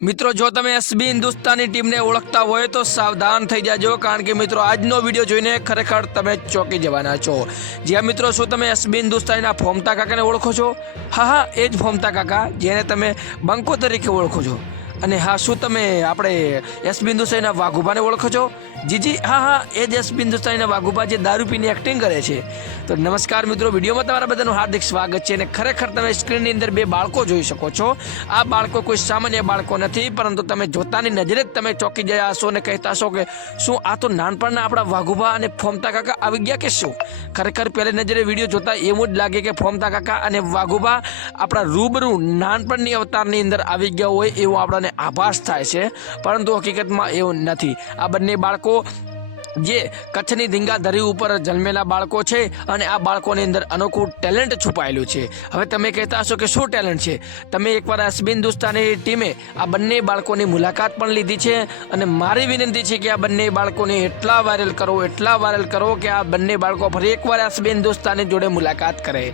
મિત્રો જો તમે એસબી હિન્દુસ્તાની ટીમને ઓળખતા હોય તો સાવધાન થઈ જાજો, કારણ કે મિત્રો આજનો વિડીયો જોઈને ખરેખર તમે ચોંકી જવાના છો। જ્યાં મિત્રો શું તમે એસબી હિન્દુસ્તાનીના ફોમતા કાકાને ઓળખો છો? હા, એ જ ફોમતા કાકા જેને તમે બંકો તરીકે ઓળખો છો। અને હા, શું તમે આપણે એસબી હિન્દુસ્તાનીના વાઘુભાને ઓળખો છો? જી, હા, એ જ એસબી હિન્દુસ્તાનીના વાઘુભા જે દારૂ પીને એક્ટિંગ કરે છે। તો નમસ્કાર મિત્રો, વિડીયોમાં તમારા બધાનું હાર્દિક સ્વાગત છે। અને ખરેખર તમે સ્ક્રીનની અંદર બે બાળકો જોઈ શકો છો। આ બાળકો કોઈ સામાન્ય બાળકો નથી, પરંતુ તમે જોતાની નજરે જ તમે ચોંકી ગયા હશો અને કહેતા હશો કે શું આ તો નાનપણના આપણા વાઘુભા અને ફોમતા કાકા આવી ગયા કે શું? ખરેખર પહેલી નજરે વિડીયો જોતા એવું જ લાગે કે ફોમતા કાકા અને વાઘુભા આપણા રૂબરૂ નાનપણની અવતારની અંદર આવી ગયા હોય એવો આપણને આભાસ થાય છે, પરંતુ હકીકતમાં એવું નથી। આ બંને બાળકો જે કચ્છની ધીંગા ધરી ઉપર જન્મેલા બાળકો છે અને આ બાળકોની અંદર અનોખું ટેલેન્ટ છુપાયેલું છે। હવે તમે કહેતા હશો કે શું ટેલેન્ટ છે? તમે એકવાર એસબી હિન્દુસ્તાની ટીમે આ બંને બાળકોની મુલાકાત પણ લીધી છે અને મારી વિનંતી છે કે આ બંને બાળકોને એટલા વાયરલ કરો કે આ બંને બાળકો ફરી એકવાર એસબી હિન્દુસ્તાની જોડે મુલાકાત કરે।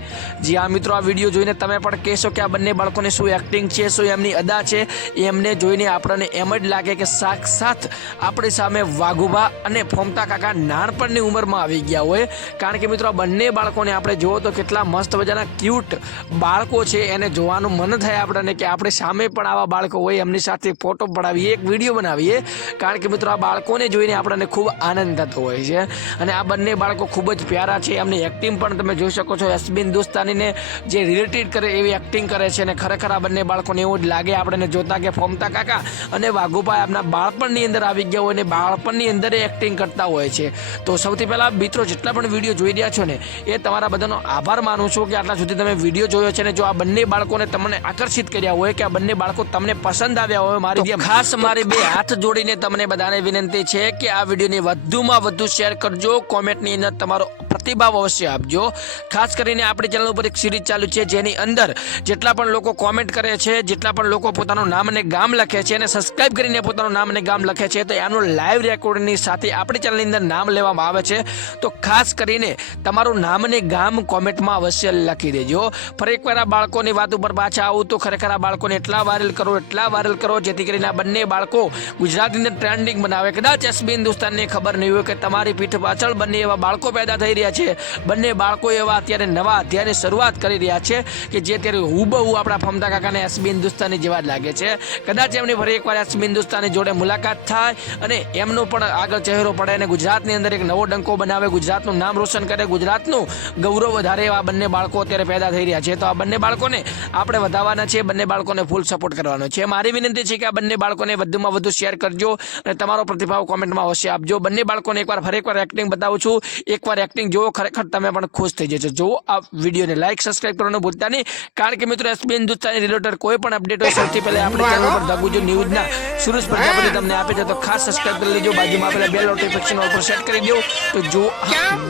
જી હા મિત્રો, આ વિડીયો જોઈને તમે પણ કહેશો કે આ બંને બાળકોને શું એક્ટિંગ છે, શું એમની અદા છે, એમને જોઈને આપણને એમ જ લાગે કે સાક્ષાત આપણી સામે વાઘુભા અને ફોમતા કાકા નાનપણની ઉંમરમાં આવી ગયા હોય। કારણ કે મિત્રો આ બંને બાળકોને આપણે જુઓ તો કેટલા મસ્ત મજાના ક્યુટ બાળકો છે, એને જોવાનું મન થાય આપણને કે આપણે સામે પણ આવા બાળકો હોય, એમની સાથે ફોટો પડાવીએ, એક વિડીયો બનાવીએ। કારણ કે મિત્રો આ બાળકોને જોઈને આપણને ખૂબ આનંદ થતો હોય છે અને આ બંને બાળકો ખૂબ જ પ્યારા છે। એમની એક્ટિંગ પણ તમે જોઈ શકો છો, એસબી હિન્દુસ્તાનીને જે રિલેટેડ કરે એવી એક્ટિંગ કરે છે અને ખરેખર આ બંને બાળકોને એવું જ લાગે આપણને જોતા કે ફોમતા કાકા અને વાઘુભા એમના બાળપણની અંદર આવી ગયા હોય અને બાળપણની અંદર એક્ટિંગ કરતા હોય છે। તો સૌથી પહેલા મિત્રો જેટલા પણ વિડીયો જોઈ રહ્યા છો ને એ તમારા બધાનો આભાર માનું છું કે આટલા સુધી તમે વિડીયો જોયો છે ને જો આ બંને બાળકોને તમને આકર્ષિત કર્યા હોય કે આ બંને બાળકો તમને પસંદ આવ્યા હોય, મારી જેમ ખાસ મારી બે હાથ જોડીને તમને બધાને વિનંતી છે કે આ વિડીયોને વધુમાં વધુ શેર કરજો, કોમેન્ટની અંદર તમારો પ્રતિભાવ અવશ્ય આપજો। ખાસ કરીને આપણી ચેનલ ઉપર એક સિરીઝ ચાલુ છે જેની અંદર જેટલા પણ લોકો કોમેન્ટ કરે છે, જેટલા પણ લોકો પોતાનું નામ અને ગામ લખે છે અને સબસ્ક્રાઇબ કરીને પોતાનું નામ અને ગામ લખે છે, તો એનું લાઈવ રેકોર્ડિંગની સાથે આપણી ચેનલની અંદર નામ લેવામાં આવે છે। તો ખાસ કરીને તમારું નામ અને ગામ કોમેન્ટમાં અવશ્ય લખી દેજો। ફરી એકવાર આ બાળકોની વાત ઉપર પાછા આવું તો ખરેખર આ બાળકોને એટલા વાયરલ કરો જેથી કરીને આ બંને બાળકો ગુજરાતની અંદર ટ્રેન્ડિંગ બનાવે। કદાચ એસબી હિન્દુસ્તાનને ખબર નહીં હોય કે તમારી પીઠ પાછળ બંને એવા બાળકો પેદા થઈ રહ્યા છે, બંને બાળકો એવા અત્યારે નવા અધ્યાયની શરૂઆત કરી રહ્યા છે કે જે અત્યારે હુબહુ આપણા ફોમતા કાકાને એસબી હિન્દુસ્તાની જેવા જ લાગે છે। કદાચ એમની ફરી એકવાર એસબી હિન્દુસ્તાની જોડે મુલાકાત થાય અને એમનો પણ આગળ ચહેરો પડે અને ગુજરાતની અંદર એક નવો ડંકો બનાવે, ગુજરાતનું નામ રોશન કરે, ગુજરાતનું ગૌરવ વધારે એવા બંને બાળકો અત્યારે પેદા થઈ રહ્યા છે। તો આ બંને બાળકોને આપણે વધારવાના છે, બંને બાળકોને ફૂલ સપોર્ટ કરવાનો છે। મારી વિનંતી છે કે આ બંને બાળકોને વધુમાં વધુ શેર કરજો અને તમારો પ્રતિભાવ કોમેન્ટમાં અવશ્ય આપજો। બંને બાળકોને ફરી એકવાર એક્ટિંગ બતાવું છું, એકવાર એક્ટિંગ જુઓ, ખરેખર તમે પણ ખુશ થઈ જશો। જો આ વિડીયોને લાઈક સબસ્ક્રાઇબ કરવાનું ભૂલતા નહીં, કારણ કે મિત્રો એસબી હિન્દુસ્તાની રિલેટેડ કોઈ પણ અપડેટ હોય સૌથી પહેલા આપણી ચેનલ પર ધ ગુજુ ન્યૂઝના સુરેશ પ્રજાપતિ તમને આપે છે, તો ખાસ સબસ્ક્રાઇબ કરી લેજો, બાજુમાં આપેલા બેલ નોટિફિકેશન ઉપર સેટ કરી દો તો જો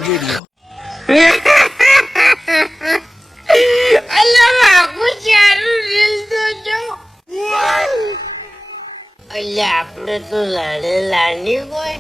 વિડીયો અલ્યા આખું ચારું રીલ તો જો અલ્યા આપણે તો લાડે લાડની કોઈ